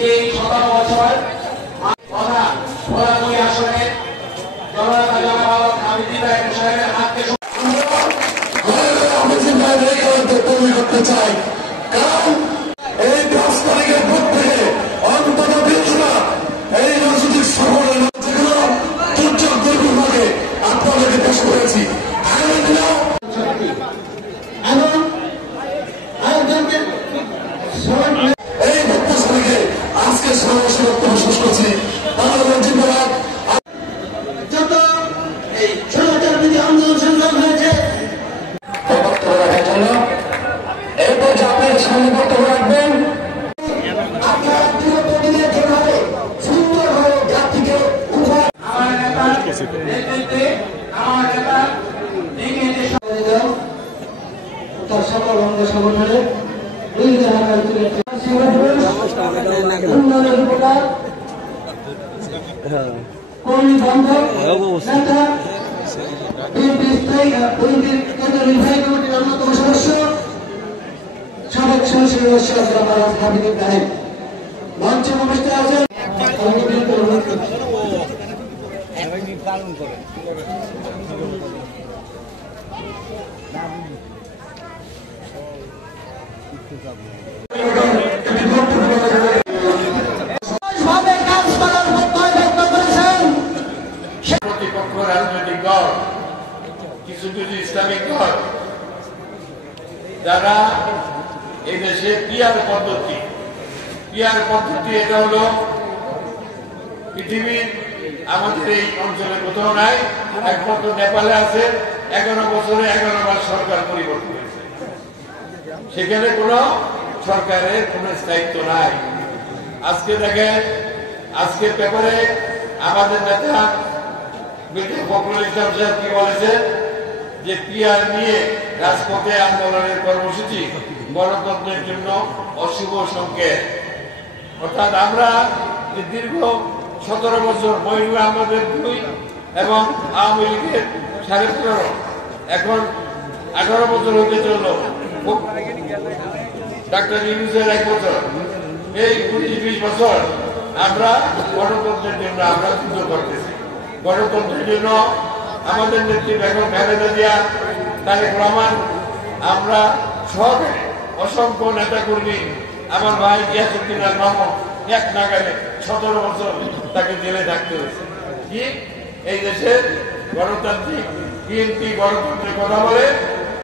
যে 17 বছর কথা ভোলামুড়ি আসনে জননেতা জনাব হামিদ ইব্রাহিম সাহেবের হাতকে তৈরি করতে চাই, কারণ এই 10 তারিখের পর থেকে অন্তত 20 লাখ এই রাজনৈতিক সফরের যেগুলো দুর্যোগ দুর্ঘটনাকে আপনাদেরকে পেশ করেছি। এই প্রত্যাশা থেকে আজকে সমাবেশের বক্তব্য শেষ করছি। আমাদের জিন্দাবাদ। যত এই ষোলোটার বিধি আন্দোলন সংগ্রাম হয়েছে বক্তব্য রাখার জন্য এরপর আপনাদের সামনে বক্তব্য রাখবেন আপনারা বিগত দিনে যেভাবে সুন্দরভাবে জাতিকে আমার নেতার নেতৃত্বে আমার নেতা তার সকল অঙ্গ সংগঠনে উন্নয়নের উপকার কর্মী বান্ধব নেতা বিএনপি স্থায়ী কেন্দ্রীয় নির্বাহী কমিটির অন্যতম সদস্য সাবেক সংসদ সদস্য হামিদ ইব্রাহিম মঞ্চে উপস্থিত আছেন। পালন করেন প্রতিপক্ষ রাজনৈতিক দল, কিছু কিছু ইসলামিক দল যারা এই দেশে পিয়ার পদ্ধতি এটা হলো পৃথিবীর আমাদের এই অঞ্চলে কোথাও নাই, একমাত্র নেপালে আছে। 11 বছরে 11 বার সরকার পরিবর্তন হয়েছে, সেখানে কোনো সরকারের কোনো স্থায়িত্ব নাই। আজকে দেখেন, আজকের পেপারে আমাদের নেতা ফখরুল ইসলাম সাহেব কি বলেছেন যে পিয়ার নিয়ে রাজপথে আন্দোলনের কর্মসূচি গণতন্ত্রের জন্য অশুভ সংকেত। অর্থাৎ আমরা দীর্ঘ 17 বছর মহিবুর আহমদের 2 এবং আওয়ামী লীগের 13.5, এখন 18 বছর হতে চলল ডাক্তার ইউনূসের 1 বছর, এই 19-20 বছর আমরা গণতন্ত্রের জন্য আমরা যুদ্ধ করতেছি। গণতন্ত্রের জন্য আমাদের নেত্রী বেগম খালেদা জিয়া, তারেক রহমান, আমরা সব অসংখ্য নেতা কর্মী, আমার ভাই গিয়াসউদ্দিন আল মামুন এক নাগারে 17 বছর তাকে জেলে থাকতে হয়েছে। কি এই দেশের গণতান্ত্রিক বিএনপি গণতন্ত্রের কথা বলে